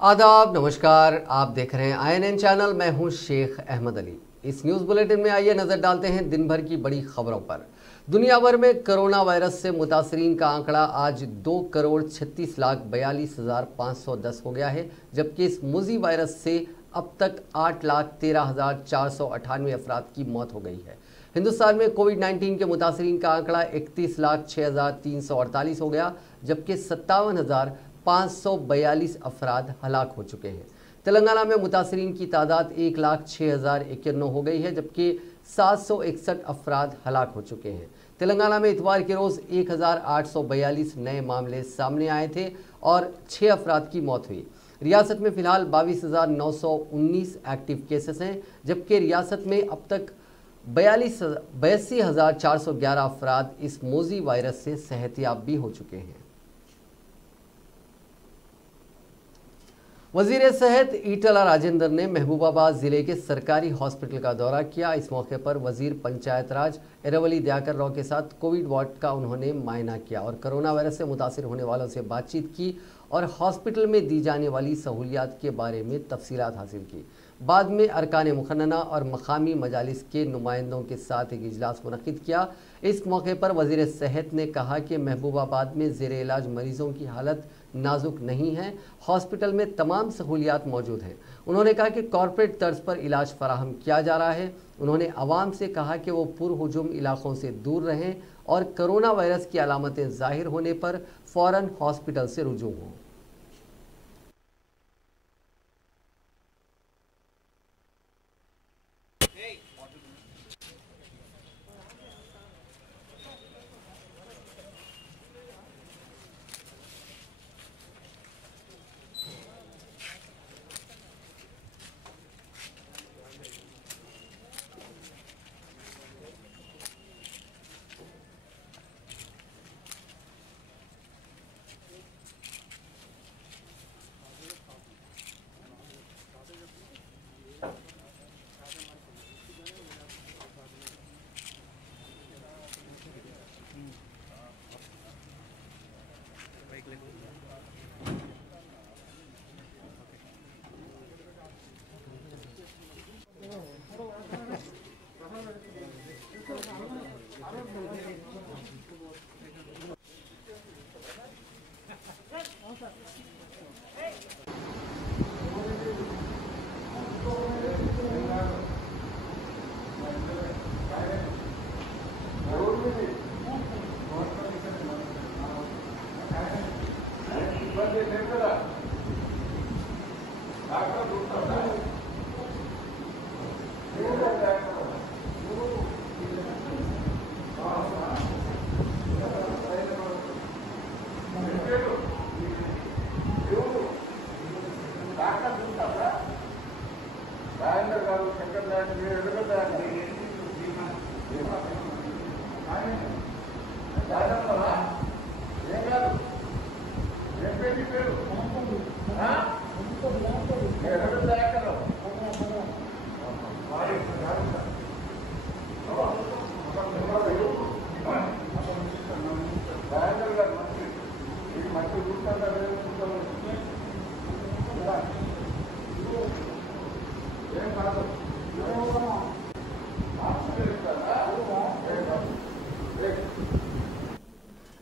आदाब, नमस्कार। आप देख रहे हैं INN चैनल। मैं हूं शेख अहमद अली। इस न्यूज़ बुलेटिन में आइए नज़र डालते हैं दिन भर की बड़ी खबरों पर। दुनिया भर में कोरोना वायरस से मुतासरीन का आंकड़ा आज 2,36,42,510 हो गया है, जबकि इस मुजी वायरस से अब तक 8,13,498 अफराद की मौत हो गई है। हिंदुस्तान में कोविड-19 के मुतासरीन का आंकड़ा 31,06,348 हो गया, जबकि 57,542 अफराद हलाक हो चुके हैं। तेलंगाना में मुतासरीन की तादाद 1,06,091 हो गई है, जबकि 761 अफराद हलाक हो चुके हैं। तेलंगाना में इतवार के रोज़ 1,842 नए मामले सामने आए थे और 6 अफराद की मौत हुई। रियासत में फिलहाल 22,919 एक्टिव केसेस हैं, जबकि रियासत में अब तक 82,411 अफराद इस मोजी वायरस से सेहतयाब भी हो चुके हैं। वजीर सेहत ईटला राजेंद्र ने महबूबाबाद जिले के सरकारी हॉस्पिटल का दौरा किया। इस मौके पर वजीर पंचायत राज एरावली दयाकर राव के साथ कोविड वार्ड का उन्होंने मायना किया और कोरोना वायरस से मुतासिर होने वालों से बातचीत की और हॉस्पिटल में दी जाने वाली सहूलियात के बारे में तफसीलात हासिल की। बाद में अरकान मुखन्ना और मकामी मजालिस के नुमाइंदों के साथ एक इजलास मुनक्किद किया। इस मौके पर वजीर सेहत ने कहा कि महबूबाबाद में ज़ेरे इलाज मरीजों की हालत नाजुक नहीं है, हॉस्पिटल में तमाम सहूलियात मौजूद हैं। उन्होंने कहा कि कॉरपोरेट तर्ज पर इलाज फराहम किया जा रहा है। उन्होंने आवाम से कहा कि वो पुरहुजूम इलाकों से दूर रहें और कोरोना वायरस की अलामतें जाहिर होने पर फ़ौरन हॉस्पिटल से रुजू हों।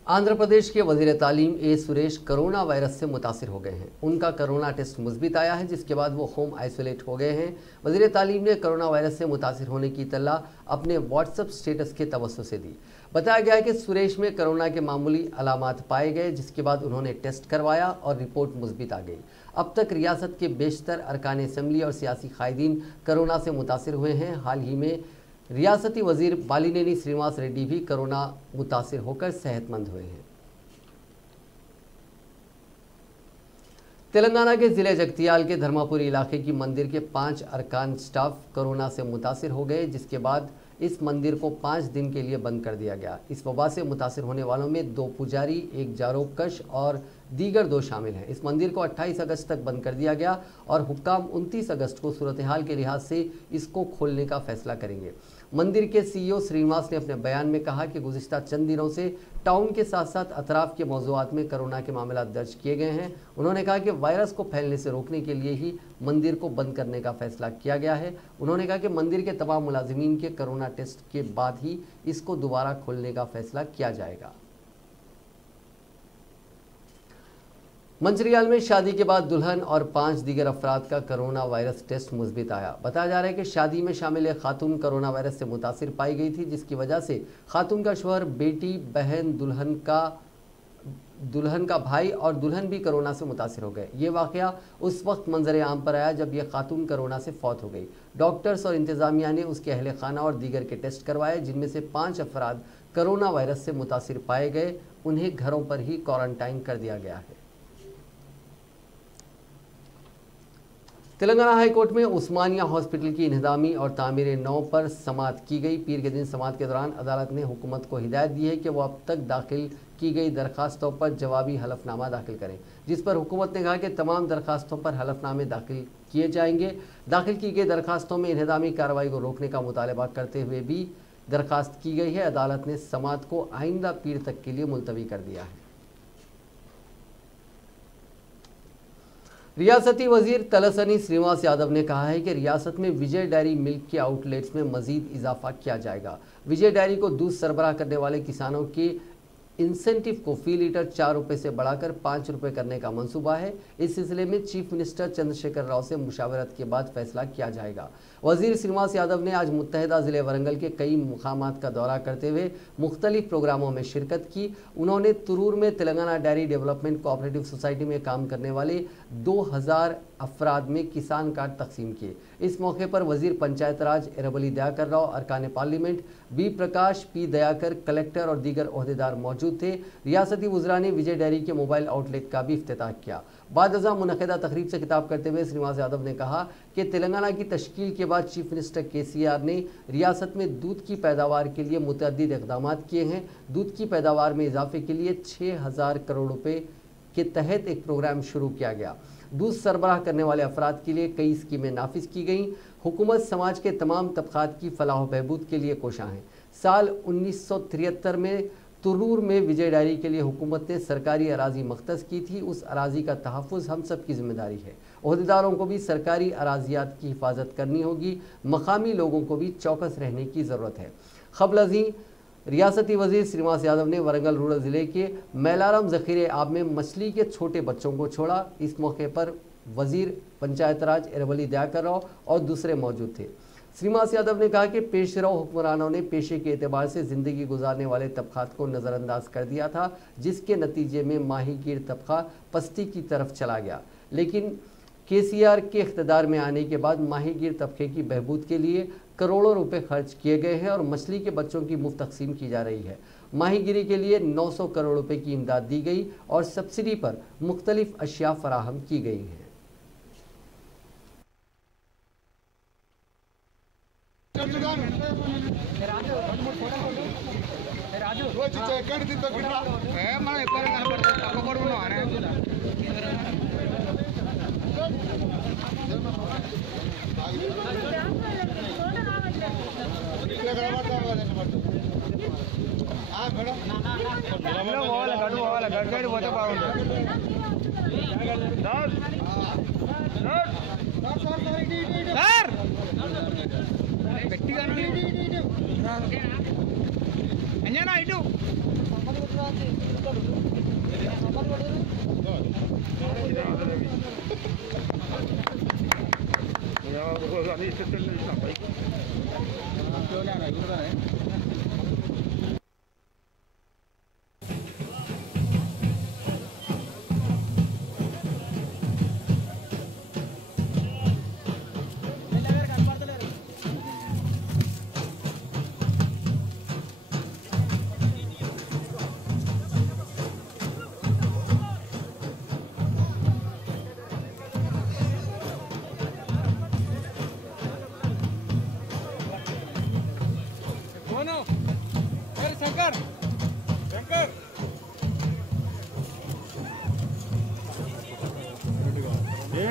आंध्र प्रदेश के वजीर तालीम ए सुरेश कोरोना वायरस से मुतासिर हो गए हैं। उनका कोरोना टेस्ट मुस्बित आया है, जिसके बाद वो होम आइसोलेट हो गए हैं। वजीर तालीम ने कोरोना वायरस से मुतासिर होने की इत्तला अपने व्हाट्सएप स्टेटस के तवस्सुत से दी। बताया गया है कि सुरेश में कोरोना के मामूली अलामात पाए गए, जिसके बाद उन्होंने टेस्ट करवाया और रिपोर्ट मुस्बित आ गई। अब तक रियासत के बेशतर अरकान असम्बली और सियासी कायदीन कोरोना से मुतासिर हुए हैं। हाल ही में रियासती वजीर बालिनेनी श्रीनिवास रेड्डी भी कोरोना मुतासिर होकर सेहतमंद हुए हैं। तेलंगाना के ज़िले जगतियाल के धर्मापुरी इलाके की मंदिर के 5 अरकान स्टाफ कोरोना से मुतासिर हो गए, जिसके बाद इस मंदिर को 5 दिन के लिए बंद कर दिया गया। इस वबा से मुतासिर होने वालों में 2 पुजारी, 1 जारोबकश और दीगर 2 शामिल हैं। इस मंदिर को 28 अगस्त तक बंद कर दिया गया और हुक्काम 29 अगस्त को सूरत हाल के लिहाज से इसको खोलने का फैसला करेंगे। मंदिर के सीईओ श्रीनिवास ने अपने बयान में कहा कि गुज़िश्ता चंद दिनों से टाउन के साथ साथ अतराफ के मौज़ूआत में कोरोना के मामला दर्ज किए गए हैं। उन्होंने कहा कि वायरस को फैलने से रोकने के लिए ही मंदिर को बंद करने का फैसला किया गया है। उन्होंने कहा कि मंदिर के तमाम मुलाजिमीन के कोरोना टेस्ट के बाद ही इसको दोबारा खोलने का फैसला किया जाएगा। मंचरियाल में शादी के बाद दुल्हन और 5 दीगर अफराद का कोरोना वायरस टेस्ट मुस्बित आया। बताया जा रहा है कि शादी में शामिल एक खातून कोरोना वायरस से मुतासिर पाई गई थी, जिसकी वजह से खातून का शौहर, बेटी, बहन, दुल्हन का भाई और दुल्हन भी कोरोना से मुतासिर हो गए। ये वाकया उस वक्त मंजर आम पर आया जब यह खातून कोरोना से फौत हो गई। डॉक्टर्स और इंतजामिया ने उसके अहले खाना और दीगर के टेस्ट करवाए, जिनमें से 5 अफराद कोरोना वायरस से मुतासिर पाए गए। उन्हें घरों पर ही क्वारंटाइन कर दिया गया है। तेलंगाना हाईकोर्ट में उस्मानिया हॉस्पिटल की इन्हदामी और तामीर नौ पर समाअत की गई। पीर के दिन समाअत के दौरान अदालत ने हुकूमत को हिदायत दी है कि वह अब तक दाखिल की गई दरखास्तों पर जवाबी हलफनामा दाखिल करें, जिस पर हुकूमत ने कहा कि तमाम दरखास्तों पर हलफनामे दाखिल किए जाएंगे। दाखिल की गई दरखास्तों में इन्हदामी कार्रवाई को रोकने का मुतालबा करते हुए भी दरखास्त की गई है। अदालत ने समाअत को आइंदा पीर तक के लिए मुलतवी कर दिया है। रियासती वजीर तलसानी श्रीनिवास यादव ने कहा है कि रियासत में विजय डेयरी मिल्क के आउटलेट्स में मजीद इजाफा किया जाएगा। विजय डेयरी को दूध सरबराह करने वाले किसानों के इंसेंटिव को फी लीटर 4 रुपये से बढ़ाकर 5 रुपये करने का मंसूबा है। इस सिलसिले में चीफ मिनिस्टर चंद्रशेखर राव से मुशावरत के बाद फैसला किया जाएगा। वजीर श्रीनिवास यादव ने आज मुत्तहिदा ज़िले वरंगल के कई मुकामात का दौरा करते हुए मुख्तलिफ प्रोग्रामों में शिरकत की। उन्होंने तुरूर में Telangana dairy development cooperative society में काम करने वाले 2000 अफराद में किसान कार्ड तकसीम किए। इस मौके पर वजीर पंचायत राज एरवली दयाकर राव, अरकान पार्लियामेंट बी प्रकाश, पी दयाकर, कलेक्टर और दीगर ओहदेदार मौजूद थे। रियासती वज़रा ने विजय डेयरी के मोबाइल आउटलेट का भी इफ्तिताह किया। बाद अज़ा मुनक़िदा तकरीब से खिताब करते हुए श्रीनिवास यादव ने कहा कि तेलंगाना की तश्कील के बाद चीफ मिनिस्टर KCR ने रियासत में दूध की पैदावार के लिए मुतअद्दिद इक़दाम किए हैं। दूध की पैदावार में इजाफे के लिए 6000 करोड़ रुपए के तहत एक प्रोग्राम शुरू किया गया। दूध सरबराह करने वाले अफराद के लिए कई स्कीमें नाफिज की गईं। हुकूमत समाज के तमाम तबकात की फलाह व बहबूद के लिए कोशा है। साल 1973 में तुरूर में विजय डेयरी के लिए हुकूमत ने सरकारी अराजी मख्तस की थी। उस अराजी का तहफ़्फ़ुज़ हम सब की जिम्मेदारी है। ओहदेदारों को भी सरकारी अराजियात की हिफाजत करनी होगी। मकामी लोगों को भी चौकस रहने की ज़रूरत है। ख़बल रियासती वजीर श्रीनिवास यादव ने वरंगल रूरल ज़िले के मैलारम ज़ख़ीरे आब में मछली के छोटे बच्चों को छोड़ा। इस मौके पर वजीर पंचायत राज एरवली दयाकर राव और दूसरे मौजूद थे। श्रीनिवास यादव ने कहा कि पेशरो हुक्मरानों ने पेशे के एतबार से ज़िंदगी गुजारने वाले तबकात को नज़रअंदाज कर दिया था, जिसके नतीजे में माहीगीर तबका पस्ती की तरफ चला गया। लेकिन KCR के इख्तिदार में आने के बाद माहीगीर तबके की बहबूद के लिए करोड़ों रुपए खर्च किए गए हैं और मछली के बच्चों की मुफ्त तकसीम की जा रही है। माहीगीरी के लिए 900 करोड़ रुपए की इमदाद दी गई और सब्सिडी पर मुख्तलिफ अशिया फराहम की गई हैं।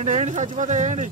ఏంటి చచ్చిపోతా ఏంటి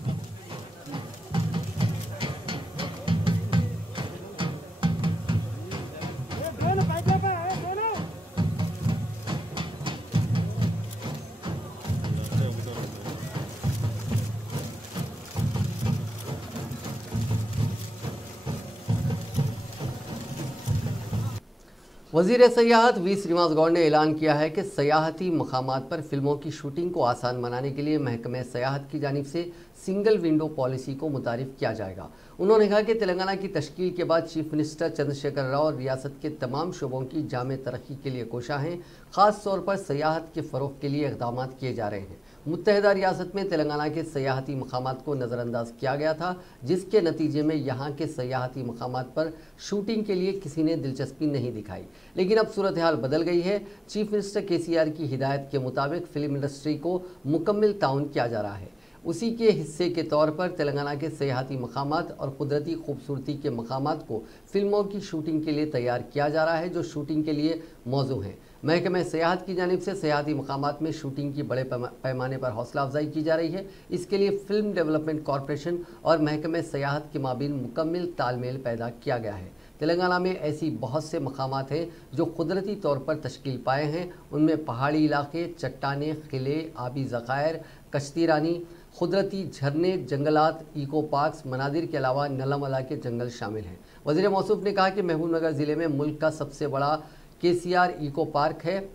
वजीर सयाहत वी श्रीनिवास गौड़ ने ऐलान किया है कि सयाहती मकामात पर फिल्मों की शूटिंग को आसान बनाने के लिए महकमे सयाहत की जानिब से सिंगल विंडो पॉलिसी को मुतारिफ किया जाएगा। उन्होंने कहा कि तेलंगाना की तश्कील के बाद चीफ मिनिस्टर चंद्रशेखर राव और रियासत के तमाम शोबों की जामे तरक्की के लिए कोशा हैं। ख़ास तौर पर सयाहत के फ़रोग़ के लिए इक़दाम किए जा रहे हैं। मुत्तहिदा रियासत में तेलंगाना के सयाहती मकामात को नज़रअंदाज किया गया था, जिसके नतीजे में यहाँ के सयाहती मकामात पर शूटिंग के लिए किसी ने दिलचस्पी नहीं दिखाई। लेकिन अब सूरत हाल बदल गई है। चीफ मिनिस्टर KCR की हिदायत के मुताबिक फ़िल्म इंडस्ट्री को मुकम्मल ताउन किया जा रहा है। उसी के हिस्से के तौर पर तेलंगाना के सयाहती मकामात और कुदरती खूबसूरती के मकामात को फिल्मों की शूटिंग के लिए तैयार किया जा रहा है, जो शूटिंग के लिए मौजू हैं। महकमे सयाहत की जानिब से सयाहती मकामात में शूटिंग की बड़े पैमाने पर हौसला अफजाई की जा रही है। इसके लिए फिल्म डेवलपमेंट कॉरपोरेशन और महकमे सयाहत के माबीन मुकम्मल तालमेल पैदा किया गया है। तेलंगाना में ऐसी बहुत से मकामात हैं जो कुदरती तौर पर तश्कील पाए हैं। उनमें पहाड़ी इलाके, चट्टानें, किले, आबी ज़खायर, कश्ती रानी, कुदरती झरने, जंगलात, इको पार्क्स, मनादिर के अलावा नलामला के जंगल शामिल हैं। वज़ीर मौसूफ ने कहा कि महबूबनगर ज़िले में मुल्क का सबसे बड़ा KCR इको पार्क है।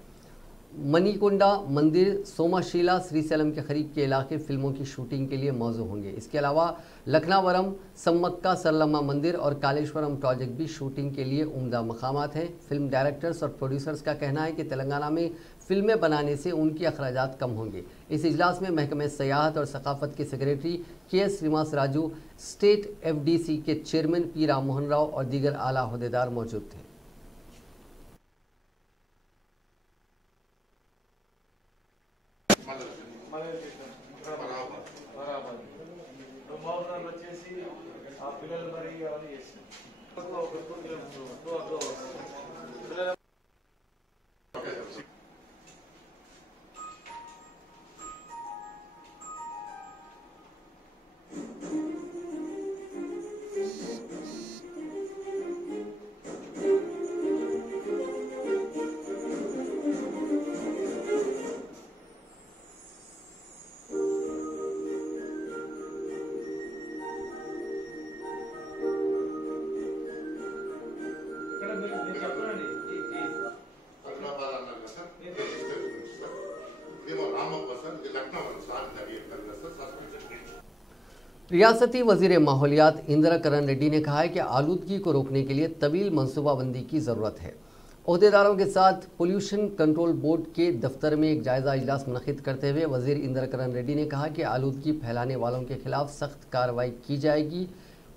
मणिकुंडा मंदिर, सोमाशिला, श्रीशैलम के करीब के इलाके फिल्मों की शूटिंग के लिए मौजू होंगे। इसके अलावा लखनावरम, सम्मक्का, सरलम्मा मंदिर और कालेश्वरम प्रोजेक्ट भी शूटिंग के लिए उम्दा मकामात हैं। फिल्म डायरेक्टर्स और प्रोड्यूसर्स का कहना है कि तेलंगाना में फिल्में बनाने से उनके अखराजात कम होंगे। इस इजलास में महकमे सयाहत और सकाफत के secretary KS Srinivas Raju, state FDC के चेयरमैन P राममोहन राव और दीगर आला अहदेदार मौजूद थे। रियासती वज़ीर माहौलियात इंदिरा करण रेड्डी ने कहा है कि आलूदगी को रोकने के लिए तवील मनसूबाबंदी की ज़रूरत है। ओहदेदारों के साथ पोल्यूशन कंट्रोल बोर्ड के दफ्तर में एक जायज़ा इजलास मुनक़िद करते हुए वज़ीर इंदिरा करण रेड्डी ने कहा कि आलूदगी फैलाने वालों के खिलाफ सख्त कार्रवाई की जाएगी,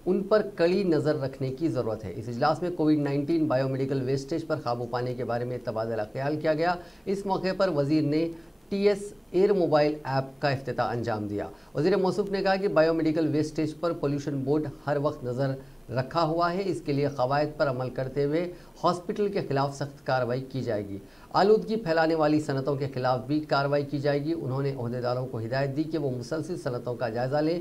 उन पर कड़ी नज़र रखने की ज़रूरत है। इस इजलास में कोविड-19 बायोमेडिकल वेस्टेज पर काबू पाने के बारे में तबादला ख्याल किया गया। इस मौके पर वज़ीर ने TS एयर मोबाइल ऐप का इफ्तिताह अंजाम दिया। वज़ीर मौसूफ ने कहा कि बायोमेडिकल वेस्टेज पर पोल्यूशन बोर्ड हर वक्त नज़र रखा हुआ है। इसके लिए क़वायद पर अमल करते हुए हॉस्पिटल के खिलाफ सख्त कार्रवाई की जाएगी। आलूदगी फैलाने वाली सनतों के खिलाफ भी कार्रवाई की जाएगी। उन्होंने ओहदेदारों को हिदायत दी कि वो मुसलसिल सनतों का जायज़ा लें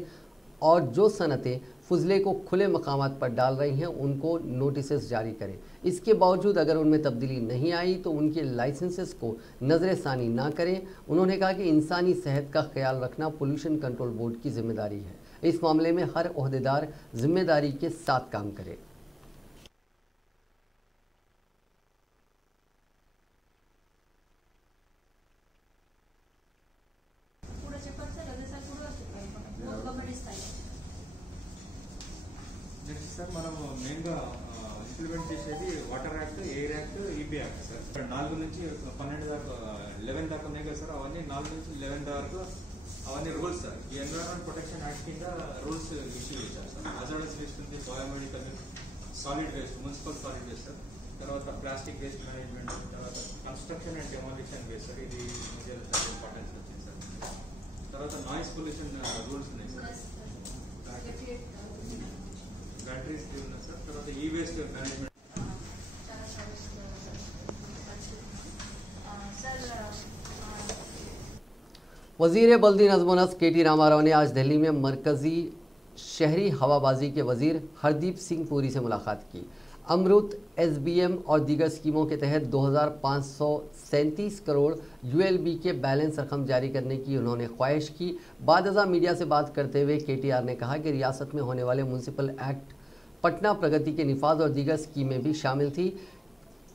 और जो सनतें फुजले को खुले मकामात पर डाल रही हैं उनको नोटिस जारी करें। इसके बावजूद अगर उनमें तब्दीली नहीं आई तो उनके लाइसेंसेस को नज़रसानी ना करें। उन्होंने कहा कि इंसानी सेहत का ख्याल रखना पोल्यूशन कंट्रोल बोर्ड की जिम्मेदारी है। इस मामले में हर ओहदेदार जिम्मेदारी के साथ काम करे। సార్ మనం మెయిన్గా ఇంప్లిమెంట్ చేసేది water act, air act, EB act sir. 4 నుంచి 12 దాకా 11 దాకా ఉన్నాయి కదా సార్. అవన్నీ 4 నుంచి 11 దాకా అవన్నీ రూల్స్ సార్. ఈ ఎన్విరాన్మెంట్ ప్రొటెక్షన్ యాక్ట్ కింద రూల్స్ ఇష్యూ చేశారు సార్. హజార్డస్ వేస్ట్ ఉంది, biomedical, solid waste, municipal solid waste sir, తర్వాత ప్లాస్టిక్ వేస్ట్ మేనేజ్మెంట్, తర్వాత construction and demolition waste sir. ఇది ఇంపార్టెన్స్ వచ్చింది సార్. తర్వాత నాయిస్ పొల్యూషన్ రూల్స్ ఉన్నాయి సార్. బ్యాటరీస్ ఉన్నాయి సార్. తర్వాత ఈ వేస్ట్ మేనేజ్మెంట్. वज़ीर बल्दी नज़्म नस्क KT रामाराव ने आज दिल्ली में मरकज़ी शहरी हवाबाजी के वज़ीर हरदीप सिंह पुरी से मुलाकात की। अमृत, SBM और दीगर स्कीमों के तहत 2537 करोड़ ULB के बैलेंस रकम जारी करने की उन्होंने ख्वाहिश की। बादअज़ा मीडिया से बात करते हुए KTR ने कहा कि रियासत में होने वाले म्यूनसिपल एक्ट, पटना प्रगति के निफाज और दीगर स्कीमें भी शामिल थी।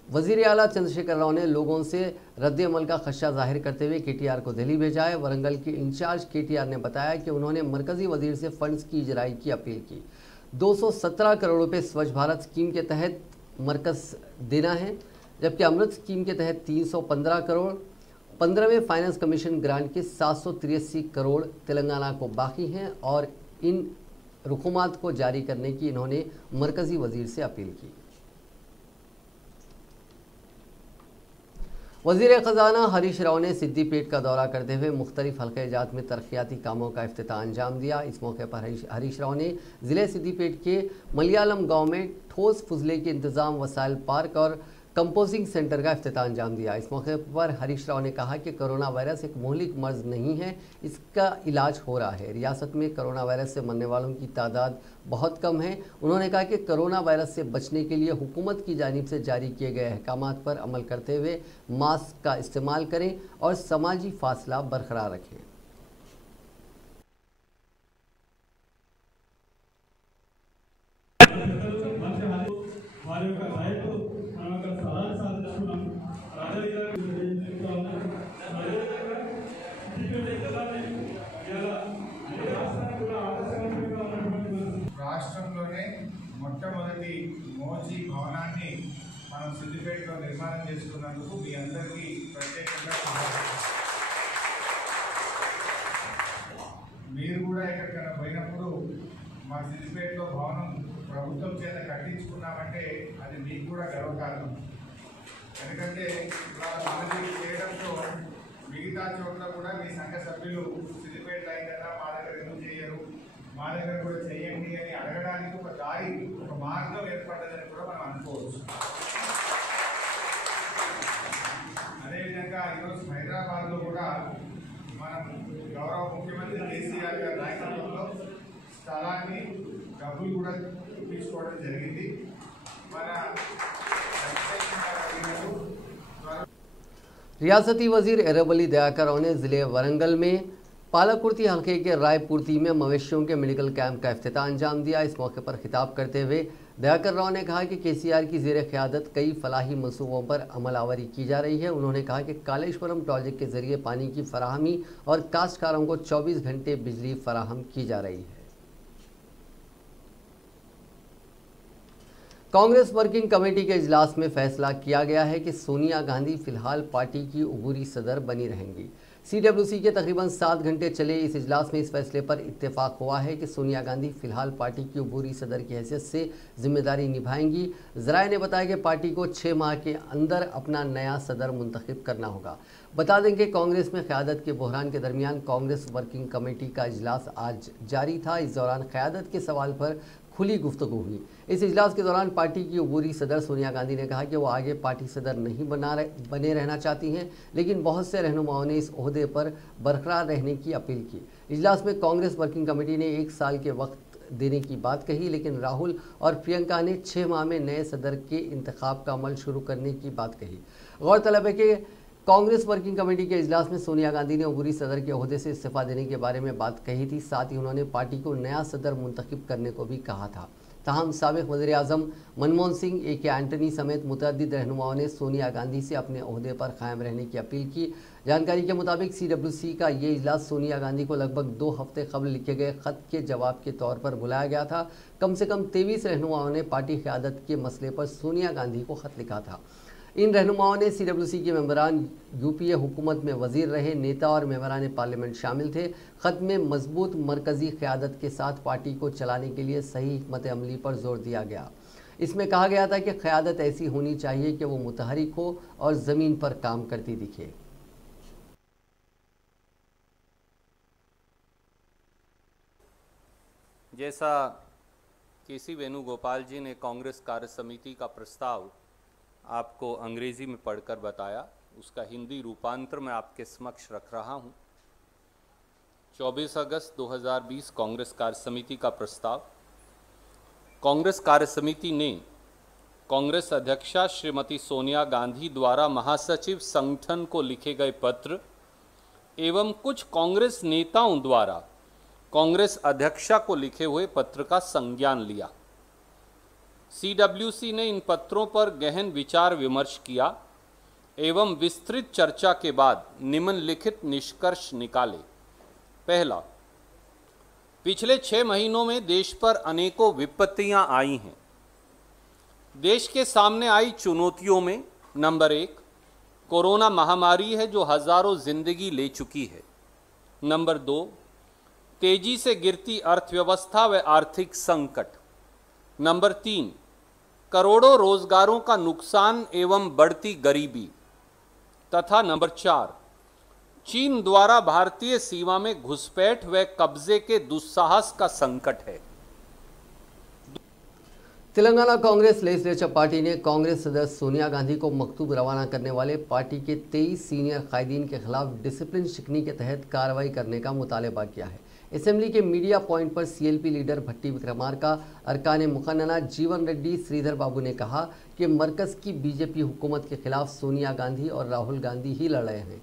वजीर आला चंद्रशेखर राव ने लोगों से रद्द-ए-अमल का खदशा जाहिर करते हुए केटीआर को दिल्ली भेजा है। वरंगल के इंचार्ज केटीआर ने बताया कि उन्होंने मरकजी वजीर से फंड्स की इजराई की अपील की। 217 करोड़ रुपए स्वच्छ भारत स्कीम के तहत मरकज देना है, जबकि अमृत स्कीम के तहत 315 करोड़, 15वें फाइनेंस कमीशन ग्रांट के 783 करोड़ तेलंगाना को बाकी हैं और इन रुकुमात को जारी करने की इन्होंने मरकजी वजीर से अपील की। वज़ीर ख़जाना हरीश राव ने सिद्दीपेट का दौरा करते हुए मुख्तलिफ हल्के जात में तरक्याती कामों का इफ्तिताह अंजाम दिया। इस मौके पर हरीश राव ने ज़िले सिद्दीपेट के मलयालम गांव में ठोस फुजले के इंतज़ाम, वसाइल पार्क और कंपोजिंग सेंटर का इफ्तिताह अंजाम दिया। इस मौके पर हरीश राव ने कहा कि कोरोना वायरस एक मुहलिक मर्ज नहीं है, इसका इलाज हो रहा है। रियासत में कोरोना वायरस से मरने वालों की तादाद बहुत कम है। उन्होंने कहा कि कोरोना वायरस से बचने के लिए हुकूमत की जानिब से जारी किए गए अहकामात पर अमल करते हुए मास्क का इस्तेमाल करें और समाजी फासला बरकरार रखें। రాష్ట్రంలోనే మొట్టమొదటి మోజీ భవనాన్ని మనం సిద్దిపేటలో నిర్మాణం చేసుకున్నందుకు మీ అందరికీ ప్రత్యేకంగా మీరు కూడా ఎక్కడికైనా పోయినప్పుడు మా సిద్దిపేటలో భవనం ప్రభుత్వం చేత కట్టించుకున్నామంటే అది మీకు కూడా గర్వకారణం. ఎందుకంటే ఇలా మనది చేయడంతో మిగతా చోట్ల కూడా మీ సంఘ సభ్యులు సిద్దిపేట అయిన కదా మా దగ్గర ఎందుకు చేయరు, మా దగ్గర కూడా చేయండి అని అడగడానికి ఒక దారి, ఒక మార్గం ఏర్పడ్డదని కూడా మనం అనుకోవచ్చు. అదేవిధంగా ఈరోజు హైదరాబాద్లో కూడా మనం గౌరవ ముఖ్యమంత్రి కేసీఆర్ గారి నాయకత్వంలో స్థలాన్ని డబ్బులు కూడా ఇప్పించుకోవడం జరిగింది. మన रियासती वजीर एरवली दयाकर राव ने ज़िले वरंगल में पालाकुर्ती हल्के के रायपुर्ती में मवेशियों के मेडिकल कैंप का इफ्तिताह अंजाम दिया। इस मौके पर खिताब करते हुए दयाकर राव ने कहा कि केसीआर की ज़ेर क़यादत कई फलाही मनसूबों पर अमलावरी की जा रही है। उन्होंने कहा कि कालेश्वरम प्रोजेक्ट के ज़रिए पानी की फराहमी और काश्तकारों को 24 घंटे बिजली फराहम की जा रही है। कांग्रेस वर्किंग कमेटी के इजलास में फैसला किया गया है कि सोनिया गांधी फिलहाल पार्टी की उबूरी सदर बनी रहेंगी। सीडब्ल्यूसी के तकरीबन 7 घंटे चले इस इजलास में इस फैसले पर इत्तेफाक हुआ है कि सोनिया गांधी फिलहाल पार्टी की उबूरी सदर की हैसियत से जिम्मेदारी निभाएंगी। ज़राए ने बताया कि पार्टी को 6 माह के अंदर अपना नया सदर मुंतखब करना होगा। बता दें कि कांग्रेस में क़यादत के बहरान के दरमियान कांग्रेस वर्किंग कमेटी का इजलास आज जारी था। इस दौरान क़यादत के सवाल पर खुली गुफ्तगू हुई। इस इजलास के दौरान पार्टी की उबूरी सदर सोनिया गांधी ने कहा कि वो आगे पार्टी सदर नहीं बने रहना चाहती हैं, लेकिन बहुत से रहनुमाओं ने इस ओहदे पर बरकरार रहने की अपील की। इजलास में कांग्रेस वर्किंग कमेटी ने 1 साल के वक्त देने की बात कही, लेकिन राहुल और प्रियंका ने 6 माह में नए सदर के इंतखाब का अमल शुरू करने की बात कही। गौरतलब है कि कांग्रेस वर्किंग कमेटी के इजलास में सोनिया गांधी ने उबूरी सदर के ओहदे से इस्तीफा देने के बारे में बात कही थी। साथ ही उन्होंने पार्टी को नया सदर मुंतखब करने को भी कहा था। ताहम साबिक़ वज़ीर आज़म मनमोहन सिंह, AK एंटनी समेत मुतअद्दिद रहनुमाओं ने सोनिया गांधी से अपने ओहदे पर कायम रहने की अपील की। जानकारी के मुताबिक CWC का ये इजलास सोनिया गांधी को लगभग 2 हफ्ते कबल लिखे गए ख़त के जवाब के तौर पर बुलाया गया था। कम से कम 23 रहनुमाओं ने पार्टी क़यादत के मसले पर सोनिया गांधी को ख़त लिखा था। इन रहनुमाओं ने CWC के मेंबरान, UPA हुकूमत में वजीर रहे नेता और मेंबरान पार्लियामेंट शामिल थे। ख़त में मजबूत मरकज़ी क़यादत के साथ पार्टी को चलाने के लिए सही हिकमत अमली पर जोर दिया गया। इसमें कहा गया था कि क़यादत ऐसी होनी चाहिए कि वो मुतहरिक हो और ज़मीन पर काम करती दिखे। जैसा KC वेणुगोपाल जी ने कांग्रेस कार्य समिति का प्रस्ताव आपको अंग्रेजी में पढ़कर बताया, उसका हिंदी रूपांतर मैं आपके समक्ष रख रहा हूं। 24 अगस्त 2020 कांग्रेस कार्य समिति का प्रस्ताव। कांग्रेस कार्य समिति ने कांग्रेस अध्यक्षा श्रीमती सोनिया गांधी द्वारा महासचिव संगठन को लिखे गए पत्र एवं कुछ कांग्रेस नेताओं द्वारा कांग्रेस अध्यक्षा को लिखे हुए पत्र का संज्ञान लिया। सीडब्ल्यूसी ने इन पत्रों पर गहन विचार विमर्श किया एवं विस्तृत चर्चा के बाद निम्नलिखित निष्कर्ष निकाले। पहला, पिछले 6 महीनों में देश पर अनेकों विपत्तियां आई हैं। देश के सामने आई चुनौतियों में नंबर 1 कोरोना महामारी है जो हजारों जिंदगी ले चुकी है। नंबर 2 तेजी से गिरती अर्थव्यवस्था व आर्थिक संकट। नंबर 3 करोड़ों रोजगारों का नुकसान एवं बढ़ती गरीबी। तथा नंबर 4 चीन द्वारा भारतीय सीमा में घुसपैठ व कब्जे के दुस्साहस का संकट है। तेलंगाना कांग्रेस लेजिस्लेचर पार्टी ने कांग्रेस सदस्य सोनिया गांधी को मकतूब रवाना करने वाले पार्टी के 23 सीनियर कायदीन के खिलाफ डिसिप्लिन शिकनी के तहत कार्रवाई करने का मुतालबा किया है। असेंबली के मीडिया पॉइंट पर सीएलपी लीडर भट्टी विक्रमार्का, अरकान मुखन्ना जीवन रेड्डी, श्रीधर बाबू ने कहा कि मरकज की बीजेपी हुकूमत के खिलाफ सोनिया गांधी और राहुल गांधी ही लड़ रहे हैं।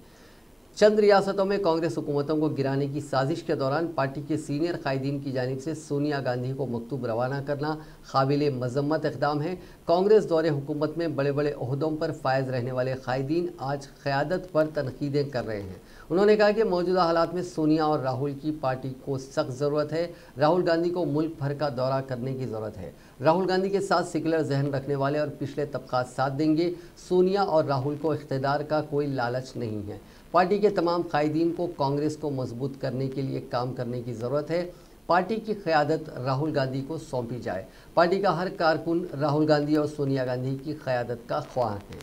चंद रियासतों में कांग्रेस हुकूमतों को गिराने की साजिश के दौरान पार्टी के सीनियर कायदीन की जानिब से सोनिया गांधी को मकतूब रवाना करना काबिल मजम्मत इक़दाम है। कांग्रेस दौरे हुकूमत में बड़े बड़े ओहदों पर फायज रहने वाले कायदीन आज क़यादत पर तनकीदें कर रहे हैं। उन्होंने कहा कि मौजूदा हालात में सोनिया और राहुल की पार्टी को सख्त ज़रूरत है। राहुल गांधी को मुल्क भर का दौरा करने की ज़रूरत है। राहुल गांधी के साथ सेकुलर जहन रखने वाले और पिछले तबक़ात साथ देंगे। सोनिया और राहुल को इख्तियार का कोई लालच नहीं है। पार्टी के तमाम कायदीन को कांग्रेस को मजबूत करने के लिए काम करने की ज़रूरत है। पार्टी की क़यादत राहुल गांधी को सौंपी जाए। पार्टी का हर कारकुन राहुल गांधी और सोनिया गांधी की क़यादत का ख्वाह है।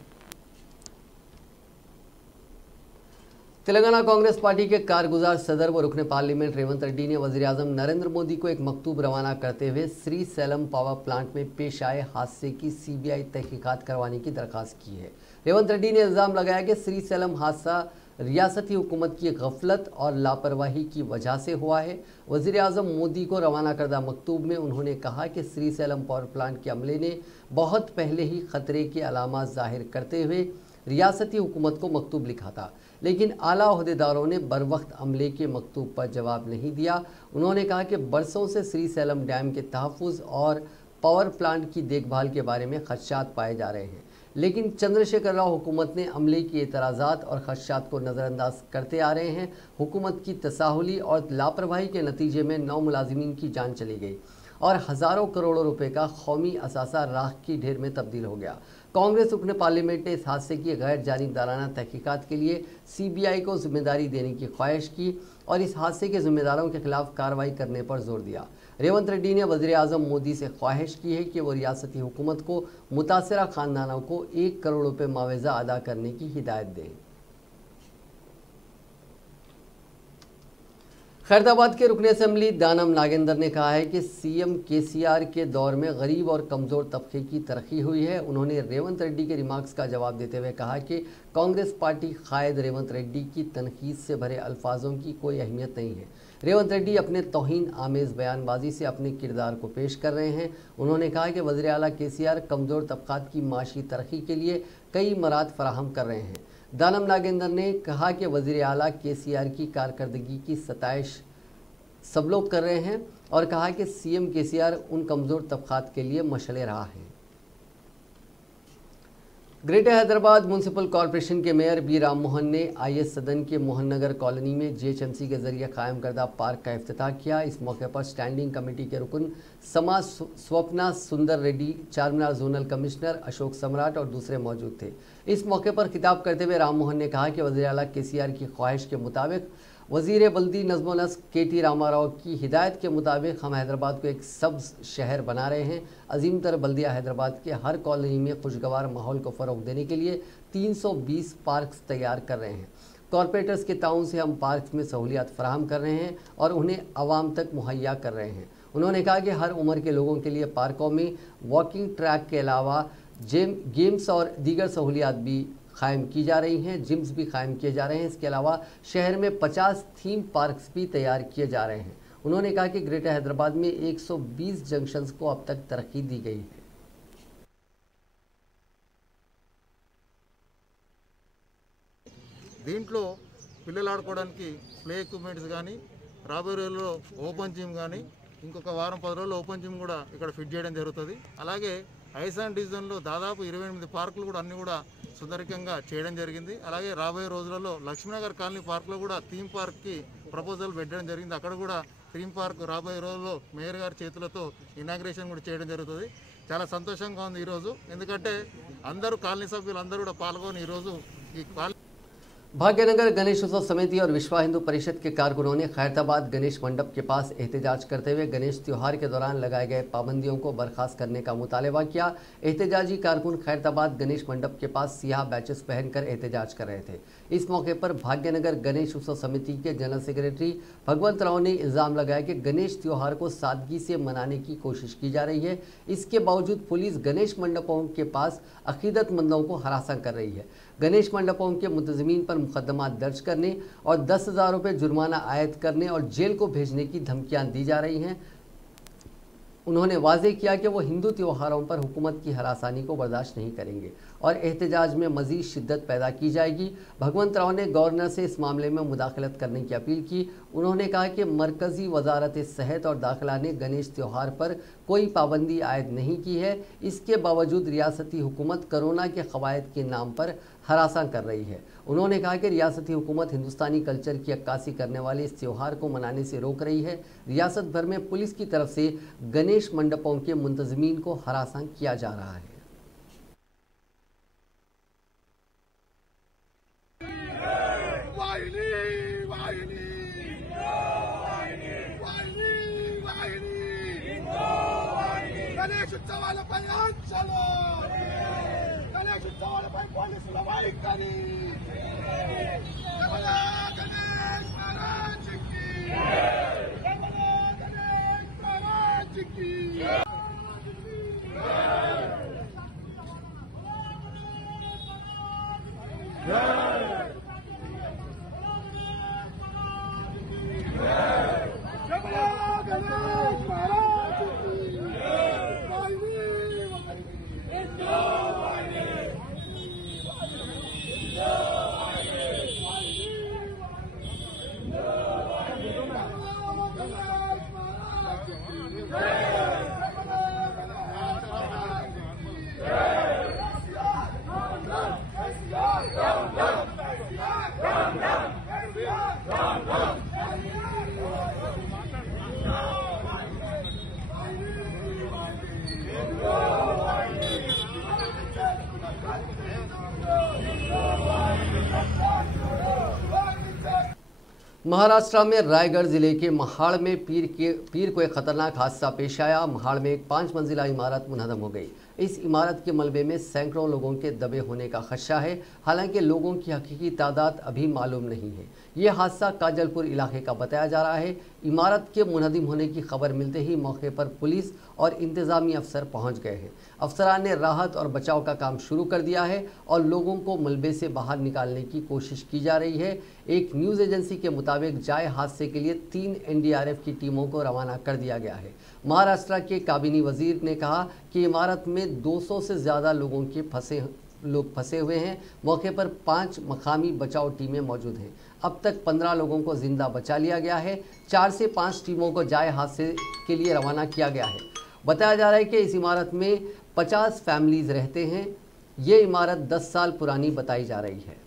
तेलंगाना कांग्रेस पार्टी के कारगुजार सदर व रुकने पार्लियामेंट रेवंत रेड्डी ने वज़ीर-ए-आज़म नरेंद्र मोदी को एक मकतूब रवाना करते हुए श्रीशैलम पावर प्लांट में पेश आए हादसे की सीबीआई तहकीकात करवाने की दरख्वास्त की है। रेवंत रेड्डी ने इल्ज़ाम लगाया कि श्रीशैलम हादसा रियासती हुकूमत की गफलत और लापरवाही की वजह से हुआ है। वज़ीर-ए-आज़म मोदी को रवाना करदा मकतूब में उन्होंने कहा कि श्रीशैलम पावर प्लांट के अमले ने बहुत पहले ही खतरे के अलामात ज़ाहिर करते हुए रियासती हुकूमत को मकतूब लिखा था, लेकिन आला ओहदेदारों ने बर वक्त अमले के मकतूब पर जवाब नहीं दिया। उन्होंने कहा कि बरसों से श्रीशैलम डैम के तहफ़्फ़ुज़ और पावर प्लांट की देखभाल के बारे में खदशात पाए जा रहे हैं, लेकिन चंद्रशेखर राव हुकूमत ने अमले की एतराज़ात और खदशात को नज़रअंदाज करते आ रहे हैं। हुकूमत की तसाहुली और लापरवाही के नतीजे में 9 मुलाजिमीन की जान चली गई और हज़ारों करोड़ों रुपए का कौमी असासा राख की ढेर में तब्दील हो गया। कांग्रेस रुकने पार्लियामेंट ने इस हादसे की गैर जानिबदाराना तहकीकात के लिए सीबीआई को जिम्मेदारी देने की ख्वाहिश की और इस हादसे के जिम्मेदारों के खिलाफ कार्रवाई करने पर जोर दिया। रेवंत रेड्डी ने वज़ीर-ए-आज़म मोदी से ख्वाहिश की है कि वो रियासती हुकूमत को मुतासरा ख़ानदानों को 1 करोड़ रुपये मुआवजा अदा करने की हिदायत दें। खैरदाबाद के रुकने असेंबली दानम नागेंद्र ने कहा है कि सीएम केसीआर के दौर में गरीब और कमज़ोर तबके की तरक्की हुई है। उन्होंने रेवंत रेड्डी के रिमार्क्स का जवाब देते हुए कहा कि कांग्रेस पार्टी कायद रेवंत रेड्डी की तनकीद से भरे अल्फाजों की कोई अहमियत नहीं है। रेवंत रेड्डी अपने तौहीन आमेज़ बयानबाजी से अपने किरदार को पेश कर रहे हैं। उन्होंने कहा कि वज़ीर आला केसीआर कमज़ोर तबक़ात की माशी तरक्की के लिए कई मराद फराहम कर रहे हैं। दानम नागेंद्र ने कहा कि वज़ीर आला केसीआर की कारकर्दगी की सताइश सब लोग कर रहे हैं और कहा कि सीएम केसीआर उन कमज़ोर तबक़ात के लिए मशअले रहा है। ग्रेटर हैदराबाद म्यूनसिपल कॉरपोरेशन के मेयर बी राम मोहन ने आईएस सदन के मोहन नगर कॉलोनी में जीएचएमसी के जरिए कायम करदा पार्क का इफ्तिताह किया। इस मौके पर स्टैंडिंग कमेटी के रुकन समाज स्वप्ना सुंदर रेड्डी, चारमीनार जोनल कमिश्नर अशोक सम्राट और दूसरे मौजूद थे। इस मौके पर खिताब करते हुए राम मोहन ने कहा कि वज़ीर आला केसीआर की ख्वाहिश के मुताबिक वज़ीर बल्दी नज़्म नस्क केटी रामाराव की हिदायत के मुताबिक हम हैदराबाद को एक सब्ज़ शहर बना रहे हैं। अजीम तर बल्दिया हैदराबाद के हर कॉलोनी में खुशगवार माहौल को फ़रोग़ देने के लिए 320 पार्क्स तैयार कर रहे हैं। कॉरपोरेटर्स के ताउन से हम पार्क्स में सहूलियात फराहम कर रहे हैं और उन्हें आवाम तक मुहैया कर रहे हैं। उन्होंने कहा कि हर उम्र के लोगों के लिए पार्कों में वॉकिंग ट्रैक के अलावा गेम्स और दीगर सहूलियात भी कायम की जा रही हैं, जिम्स भी कायम किए जा रहे हैं। इसके अलावा शहर में 50 थीम पार्क्स भी तैयार किए जा रहे हैं। उन्होंने कहा कि ग्रेटर हैदराबाद में 120 जंक्शंस को अब तक तरक्की दी गई है। దీంట్లో పిల్లలు ఆడుకోవడానికి ప్లే ఎక్విప్మెంట్స్ కానీ రాబోయే రోజుల్లో ఓపెన్ జిమ్ కానీ ఇంకొక వారం 10 రోజుల్లో ఓపెన్ జిమ్ కూడా ఇక్కడ ఫిట్ చేయడం జరుగుతుంది. అలాగే ఐసాన్ డివిజన్లో దాదాపు 28 పార్కులు కూడా అన్ని కూడా సుందరికంగా చేయడం జరిగింది. అలాగే రాబోయే రోజులలో లక్ష్మీనగర్ కాలనీ పార్క్లో కూడా థీమ్ పార్క్కి ప్రపోజల్ పెట్టడం జరిగింది. అక్కడ కూడా థీమ్ పార్క్ రాబోయే రోజుల్లో మేయర్ గారి చేతులతో ఇనాగ్రేషన్ కూడా చేయడం జరుగుతుంది. చాలా సంతోషంగా ఉంది ఈరోజు, ఎందుకంటే అందరూ కాలనీ సభ్యులు అందరూ కూడా పాల్గొని ఈరోజు ఈ కాలనీ भाग्यनगर गणेश उत्सव समिति और विश्व हिंदू परिषद के कारकुनों ने खैरताबाद गणेश मंडप के पास एहतजाज करते हुए गणेश त्योहार के दौरान लगाए गए पाबंदियों को बर्खास्त करने का मुतालबा किया। एहतजाजी कारकुन खैरताबाद गणेश मंडप के पास सियाह बैचेस पहनकर एहतजाज कर रहे थे। इस मौके पर भाग्यनगर गणेश उत्सव समिति के जनरल सेक्रेटरी भगवंत राव ने इल्ज़ाम लगाया कि गणेश त्योहार को सादगी से मनाने की कोशिश की जा रही है। इसके बावजूद पुलिस गणेश मंडपों के पास अकीदतमंदों को हरासा कर रही है। गणेश मंडपों के मुतज़मीन पर मुकदमा दर्ज करने और 10,000 रुपये जुर्माना आयद करने और जेल को भेजने की धमकियां दी जा रही हैं। उन्होंने वाज़ेह किया कि वो हिंदू त्योहारों पर हुकूमत की हरासानी को बर्दाश्त नहीं करेंगे और एहतजाज में मज़ीद शिद्दत पैदा की जाएगी। भगवंत राव ने गवर्नर से इस मामले में मुदाखलत करने की अपील की। उन्होंने कहा कि मरकज़ी वजारत सेहत और दाखिला ने गणेश त्यौहार पर कोई पाबंदी आयद नहीं की है। इसके बावजूद रियासती हुकूमत कोरोना के क़वायद के नाम पर हरासा कर रही है। उन्होंने कहा कि रियासती हुकूमत हिंदुस्तानी कल्चर की अक्कासी करने वाले इस त्यौहार को मनाने से रोक रही है। रियासत भर में पुलिस की तरफ से गणेश मंडपों के मुंतज़मीन को हरासा किया जा रहा है। गणेश उत्सवालपై ఆంక్షలు गणेश उत्सवाలపై పోలీసుల వైఖరి జై గణేష్ మహారాజ్ की जय गणेश महाराज की महाराष्ट्र में रायगढ़ जिले के महाड़ में पीर को एक खतरनाक हादसा पेश आया। महाड़ में एक 5 मंजिला इमारत मुनहदम हो गई। इस इमारत के मलबे में सैकड़ों लोगों के दबे होने का खदशा है। हालांकि लोगों की हकीकी तादाद अभी मालूम नहीं है। ये हादसा काजलपुर इलाके का बताया जा रहा है। इमारत के मुनहदम होने की खबर मिलते ही मौके पर पुलिस और इंतजामी अफसर पहुंच गए हैं। अफसरान ने राहत और बचाव का काम शुरू कर दिया है और लोगों को मलबे से बाहर निकालने की कोशिश की जा रही है। एक न्यूज़ एजेंसी के मुताबिक जाए हादसे के लिए 3 NDRF की टीमों को रवाना कर दिया गया है। महाराष्ट्र के काबीनी वजीर ने कहा कि इमारत में 200 से ज़्यादा लोगों के फंसे हुए हैं। मौके पर 5 मकामी बचाव टीमें मौजूद हैं। अब तक 15 लोगों को जिंदा बचा लिया गया है। 4 से 5 टीमों को जाए हादसे के लिए रवाना किया गया है। बताया जा रहा है कि इस इमारत में 50 फैमिलीज रहते हैं। ये इमारत 10 साल पुरानी बताई जा रही है।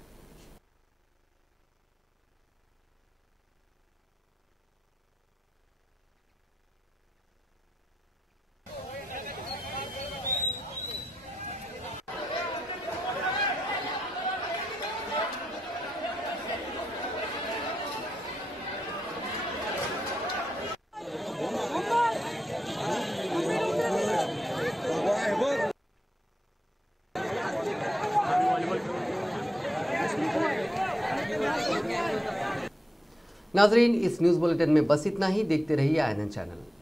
नाजरीन, इस न्यूज़ बुलेटिन में बस इतना ही। देखते रहिए INN चैनल।